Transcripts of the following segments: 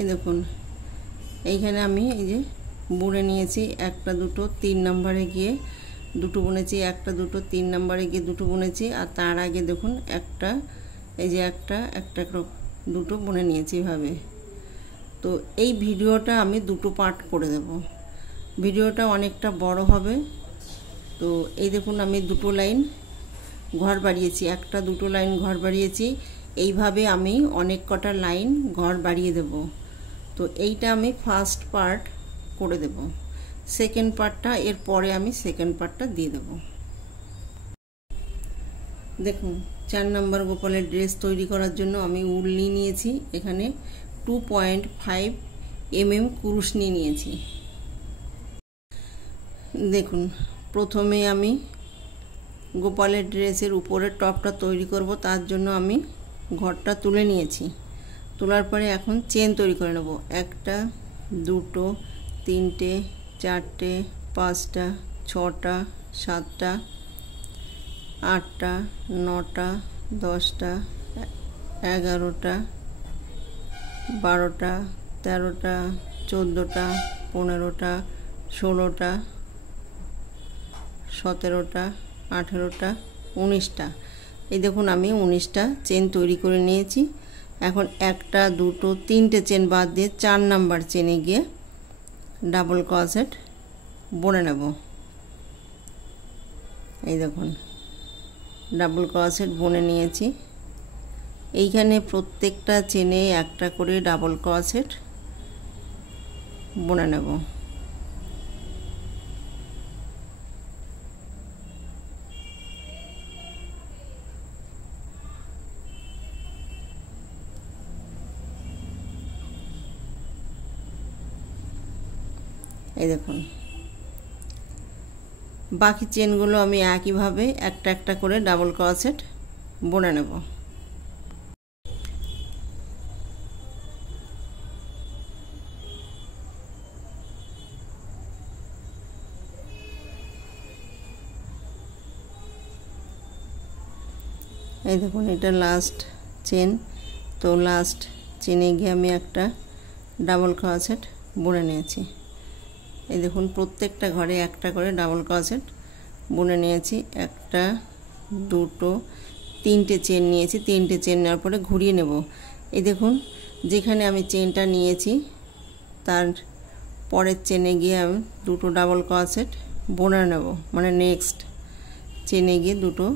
এই দেখুন এইখানে আমি এই যে বুনে নিয়েছি, একটা দুটো তিন নম্বরে গিয়ে দুটো বুনেছি, একটা দুটো তিন নম্বরে গিয়ে দুটো বুনেছি, আর তার আগে দেখুন একটা এই যে একটা দুটো বুনে নিয়েছি এভাবে। তো এই ভিডিওটা আমি দুটো পার্ট করে দেব, ভিডিওটা অনেকটা বড় হবে। তো এই দেখুন আমি দুটো লাইন ঘর বাড়িয়েছি, একটা দুটো লাইন ঘর বাড়িয়েছি, এইভাবে আমি অনেক কটা লাইন ঘর বাড়িয়ে দেব। তো এইটা আমি ফার্স্ট পার্ট করে দেব, সেকেন্ড পার্টটা এর পরে আমি সেকেন্ড পার্টটা দিয়ে দেব। দেখুন 4 নম্বর গোপালের ড্রেস তৈরি করার জন্য আমি উল নিয়েছি, এখানে 2.5 mm কুরুশ নিয়েছি। দেখুন প্রথমে আমি গোপালের ড্রেসের উপরের টপটা তৈরি করব, তার জন্য আমি ঘরটা তুলে নিয়েছি। তোলার পরে এখন চেন তৈরি করে নেব। একটা দুটো তিনটে চারটে পাঁচটা ছটা সাতটা আটটা নটা 10টা 11টা 12টা 13টা 14টা 15টা 16টা 17টা 18টা 19টা। এই দেখুন আমি 19টা চেন তৈরি করে নিয়েছি। এখন একটা দুটো তিনটে চেন বাদ দিয়ে 4 নাম্বার চেনে গিয়ে ডাবল ক্রোশেট বুনে নেব। এই দেখুন ডাবল ক্রোশেট বুনে নিয়েছি। এইখানে প্রত্যেকটা চেনে একটা করে ডাবল ক্রোশেট বুনে নেব। এই দেখুন বাকি চেনগুলো আমি একইভাবে একটা একটা করে ডাবল ক্রোশেট বুনে নেব। এই দেখুন এটা লাস্ট চেন, তো লাস্ট চেনে গিয়ে আমি একটা ডাবল ক্রোশেট বুনে নিয়েছি। এই দেখুন প্রত্যেকটা ঘরে একটা করে ডাবল ক্রোশেট বুনে নিয়েছি। একটা দুটো তিনটে চেন নিয়েছি, তিনটে চেন নেওয়ার পরে ঘুরিয়ে নেব। এই দেখুন যেখানে আমি চেনটা নিয়েছি তার পরের চেনে গিয়ে আমি দুটো ডাবল ক্রোশেট বুনে নেব, মানে নেক্সট চেনে গিয়ে দুটো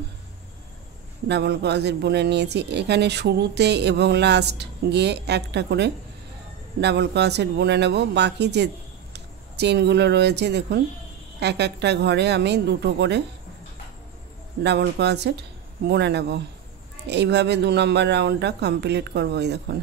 ডাবল ক্রোশেট বুনে নিয়েছি। এখানে শুরুতে এবং লাস্ট গিয়ে একটা করে ডাবল ক্রোশেট বুনে নেব। বাকি যে চেনগুলো রয়েছে দেখুন এক একটা ঘরে আমি দুটো করে ডাবল ক্রোশেট বুনে নেব। এইভাবে 2 নম্বর রাউন্ডটা কমপ্লিট করব। এই দেখুন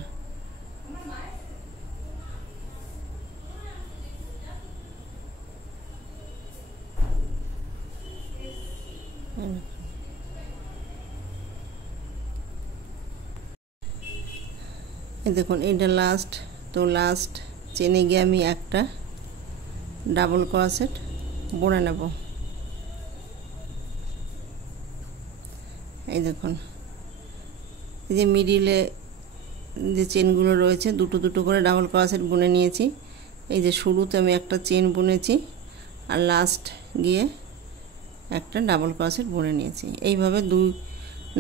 এই দেখুন এটা লাস্ট, তো লাস্ট চেনে গিয়ে আমি একটা ডাবল ক্রোশেট বুনে নেব। এই দেখুন এই যে মিডিলে যে চেনগুলো রয়েছে দুটো দুটো করে ডাবল ক্রোশেট বুনে নিয়েছি। এই যে শুরুতে আমি একটা চেন বুনেছি আর লাস্ট গিয়ে একটা ডাবল ক্রোশেট বুনে নিয়েছি। এইভাবে 2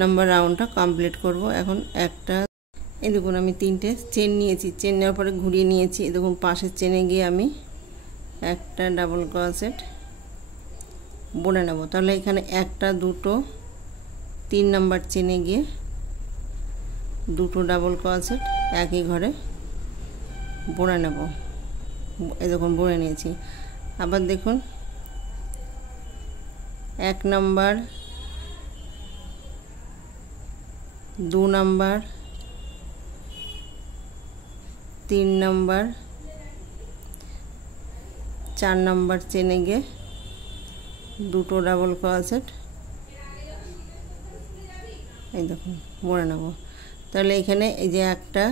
নম্বর রাউন্ডটা কমপ্লিট করব। এখন একটা এই দেখুন আমি তিনটে চেন নিয়েছি, চেন নেওয়ার পরে ঘুরিয়ে নিয়েছি। এই দেখুন পাশের চেনে গিয়ে আমি একটা ডাবল ক্রোশেট বুনে নেব। তাহলে এখানে একটা দুটো 3 নম্বর চেনে গিয়ে দুটো ডাবল ক্রোশেট একই ঘরে বুনে নেব। এই দেখুন বুনে নিয়েছি। আবার দেখুন 1 নম্বর 2 নম্বর 3 নম্বর 4 নম্বর চেনে গিয়ে দুটো ডাবল ক্রোশেট এই দেখুন বুনে নেব। তাহলে এখানে এই যে একটা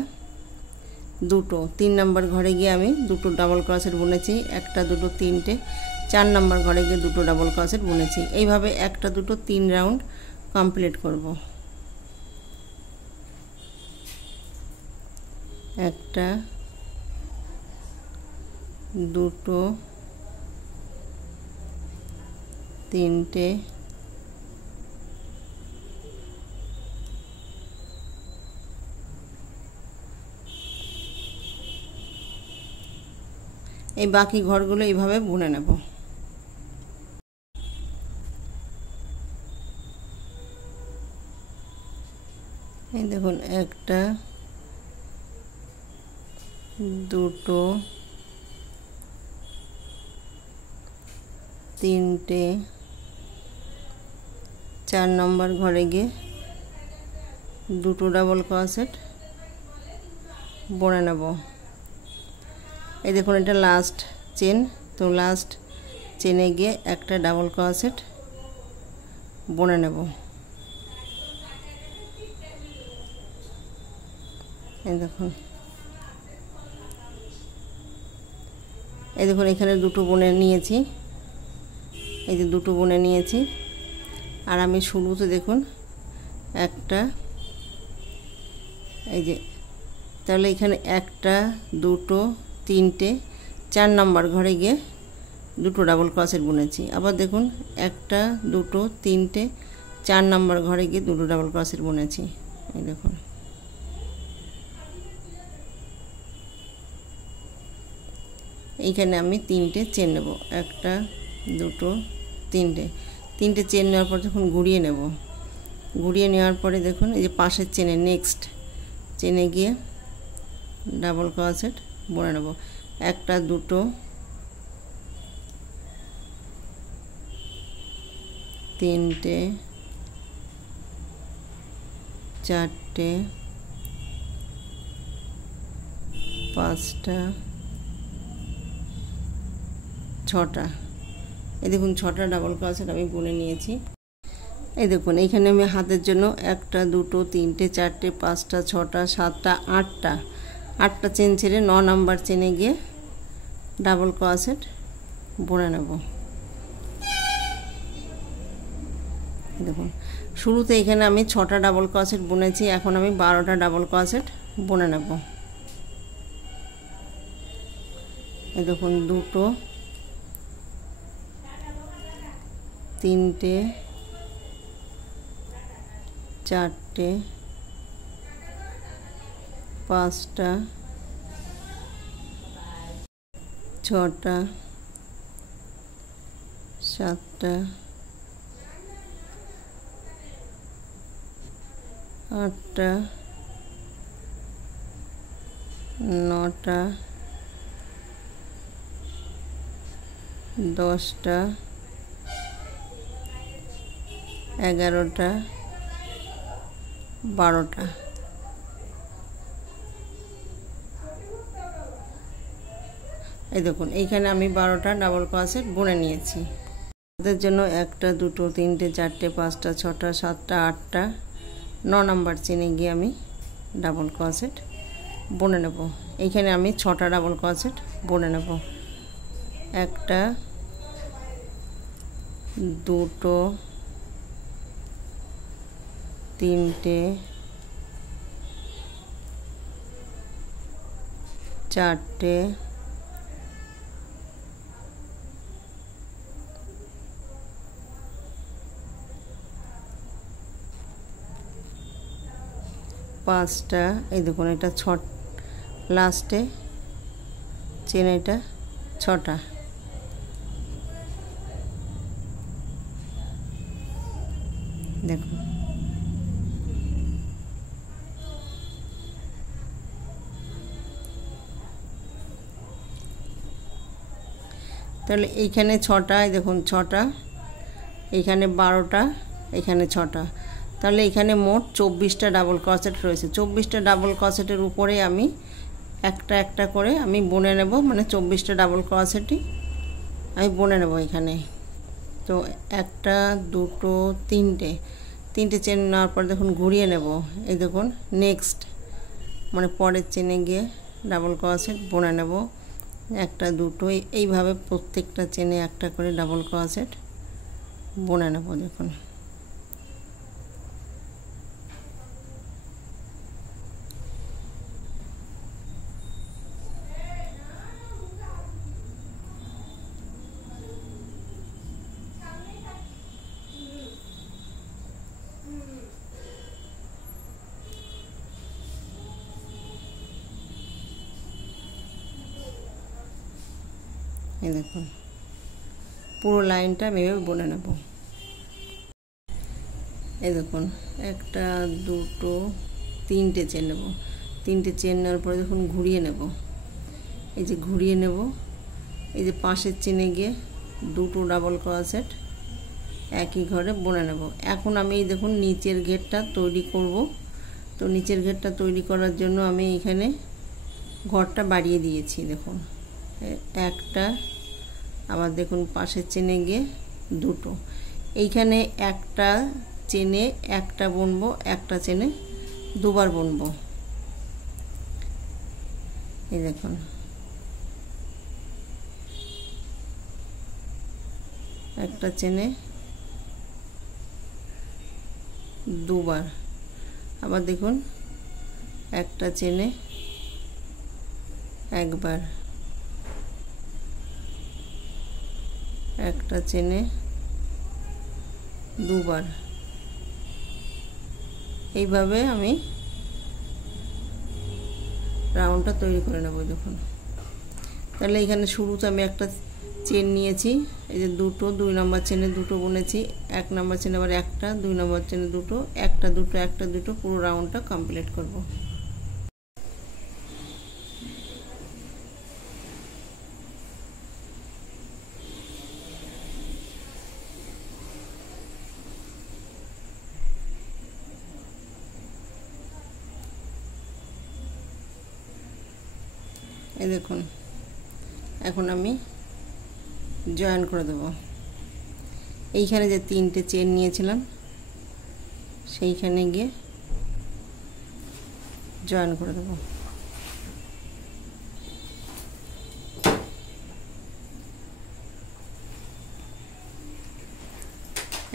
দুটো 3 নম্বর ঘরে গিয়ে আমি দুটো ডাবল ক্রোশেট বুনেছি, একটা দুটো তিনটে 4 নম্বর ঘরে গিয়ে দুটো ডাবল ক্রোশেট বুনেছি। এইভাবে একটা দুটো 3 রাউন্ড কমপ্লিট করব। একটা দুটো, তিনটে, এই বাকি ঘরগুলো এইভাবে বুনে নেব। এই দেখুন, একটা, দুটো, তিনটে, 4 নম্বর ঘরে গিয়ে দুটো ডাবল ক্রোশেট বুনে নেব। এই দেখুন, এটা লাস্ট চেন, তো লাস্ট চেনে গিয়ে একটা ডাবল ক্রোশেট বুনে নেব। এই দেখুন, এখানে দুটো বুনে নিয়েছি, এই যে দুটো বুনে নিয়েছি। আর আমি শুরুতে দেখুন একটা, এই যে, তাহলে এখানে একটা, দুটো, তিনটে, 4 নম্বর ঘরে গিয়ে দুটো ডাবল ক্রোশেট বুনেছি। আবার দেখুন, একটা, দুটো, তিনটে, 4 নম্বর ঘরে গিয়ে দুটো ডাবল ক্রোশেট বুনেছি। এই দেখুন, এইখানে আমি 3টে চেন নেব, একটা, দুটো, তিনটে চেন নেওয়ার পর যখন ঘুরিয়ে নেব, ঘুরিয়ে নেওয়ার পরে দেখুন এই যে পাশের চেনে নেক্সট চেনে গিয়ে ডাবল ক্রোশেট বুনে নেব। একটা, দুটো, তিনটে, চারটে, পাঁচটা, ছটা। এই দেখুন, 6টা ডাবল ক্রোশেট আমি বুনে নিয়েছি। এই দেখুন, এইখানে আমি হাতের জন্য একটা, দুটো, তিনটে, চারটে, পাঁচটা, ছটা, সাতটা, আটটা চেন ছেড়ে 9 নম্বর চেনে গিয়ে ডাবল ক্রোশেট বুনে নেব। দেখুন, শুরুতে এখানে আমি 6টা ডাবল ক্রোশেট বুনেছি, এখন আমি 12টা ডাবল ক্রোশেট বুনে নেব। এই দেখুন, দুটো, তিনটে, চারটে, পাঁচটা, ছটা, সাতটা, আটটা, নটা, 10টা, 11টা, 12টা। এই দেখুন, এইখানে আমি 12টা ডাবল ক্রোশেট বুনে নিয়েছি। তাদের জন্য একটা, দুটো, তিনটে, চারটে, পাঁচটা, ছটা, সাতটা, আটটা, 9 নম্বর চেনে গিয়ে আমি ডাবল ক্রোশেট বুনে নেব। এইখানে আমি 6টা ডাবল ক্রোশেট বুনে নেব। একটা, দুটো, তিনটে, চারটে, পাঁচটা। এই দেখুন, এটা লাস্টে চেন, এটা 6টা। দেখুন, তাহলে এইখানে 6টা, দেখুন 6টা, এইখানে 12টা, এখানে 6টা, তাহলে এখানে মোট 24টা ডাবল ক্রোশেট রয়েছে। 24টা ডাবল ক্রোশেটের উপরে আমি একটা একটা করে আমি বুনে নেব, মানে 24টা ডাবল ক্রোশেটই আমি বুনে নেব এখানে। তো একটা, দুটো, তিনটে চেন নেওয়ার পর দেখুন ঘুরিয়ে নেব। এই দেখুন, নেক্সট মানে পরের চেনে গিয়ে ডাবল ক্রোশেট বুনে নেব, একটা, দুটো, এইভাবে প্রত্যেকটা চেনে একটা করে ডাবল ক্রোশেট বুনে নেব। দেখুন, এই দেখুন পুরো লাইনটা আমি এভাবে বুনে নেব। এই দেখুন একটা দুটো তিনটে চেন নেব, তিনটে চেন নেওয়ার পরে দেখুন ঘুরিয়ে নেব, এই যে ঘুরিয়ে নেব, এই যে পাশের চেনে গিয়ে দুটো ডাবল ক্রোশেট একই ঘরে বুনে নেব। এখন আমি এই দেখুন নিচের ঘেরটা তৈরি করব। তো নিচের ঘেরটা তৈরি করার জন্য আমি এখানে ঘরটা বাড়িয়ে দিয়েছি, দেখুন একটা, আবার দেখুন পাশের চেনে গিয়ে দুটো, এইখানে একটা চেনে একটা বুনবো, একটা চেনে দুবার বুনবো। এই দেখুন একটা চেনে দুবার, আবার দেখুন একটা চেনে একবার, একটা চেনে দুবার, এইভাবে আমি রাউন্ডটা তৈরি করে নেব। দেখুন তাহলে এখানে শুরুতে আমি একটা চেন নিয়েছি, এই যে দুটো, 2 নম্বর চেনে দুটো বুনেছি, 1 নম্বর চেনে আবার একটা, 2 নম্বর চেনে দুটো, একটা দুটো একটা দুটো, পুরো রাউন্ডটা কমপ্লিট করব। এই দেখুন এখন আমি জয়েন করে দেব। এইখানে যে তিনটে চেন নিয়েছিলাম সেইখানে গিয়ে জয়েন করে দেব।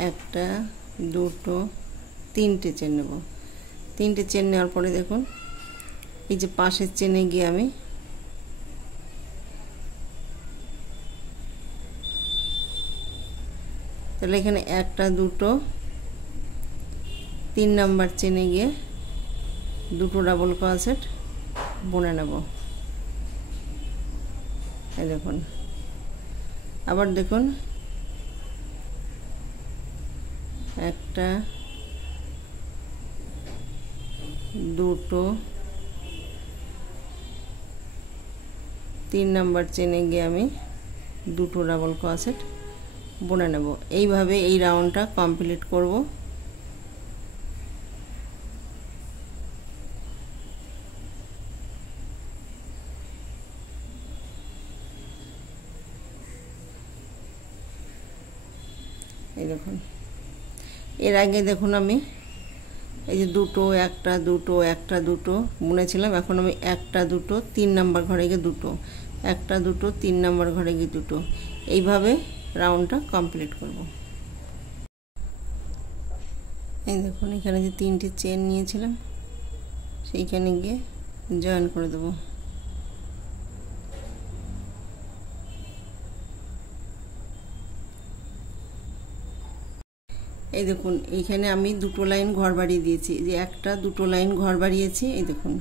একটা দুটো তিনটে চেন নেব, তিনটে চেন নেওয়ার পরে দেখুন এই যে পাশের চেনে গিয়ে আমি তাহলে এখানে একটা দুটো 3 নাম্বার চেনে গিয়ে দুটো ডাবল ক্রোশেট বুনে নেব। এই দেখুন আবার দেখুন একটা দুটো 3 নাম্বার চেনে গিয়ে আমি দুটো ডাবল ক্রোশেট বুনে নেব। এইভাবে এই রাউন্ডটা কমপ্লিট করব। এই দেখুন এর আগে দেখুন আমি এই যে দুটো একটা দুটো একটা দুটো বুনেছিলাম, এখন আমি একটা দুটো 3 নাম্বার ঘরে গিয়ে দুটো, একটা দুটো 3 নাম্বার ঘরে গিয়ে দুটো, এইভাবে রাউন্ডটা কমপ্লিট করব। এই দেখুন এখানে যে তিনটে চেন নিয়েছিলাম সেইখানে গিয়ে জয়েন করে দেব। এই দেখুন এইখানে আমি দুটো লাইন ঘর বাড়িয়ে দিয়েছি, যে একটা দুটো লাইন ঘর বাড়িয়েছি, এই দেখুন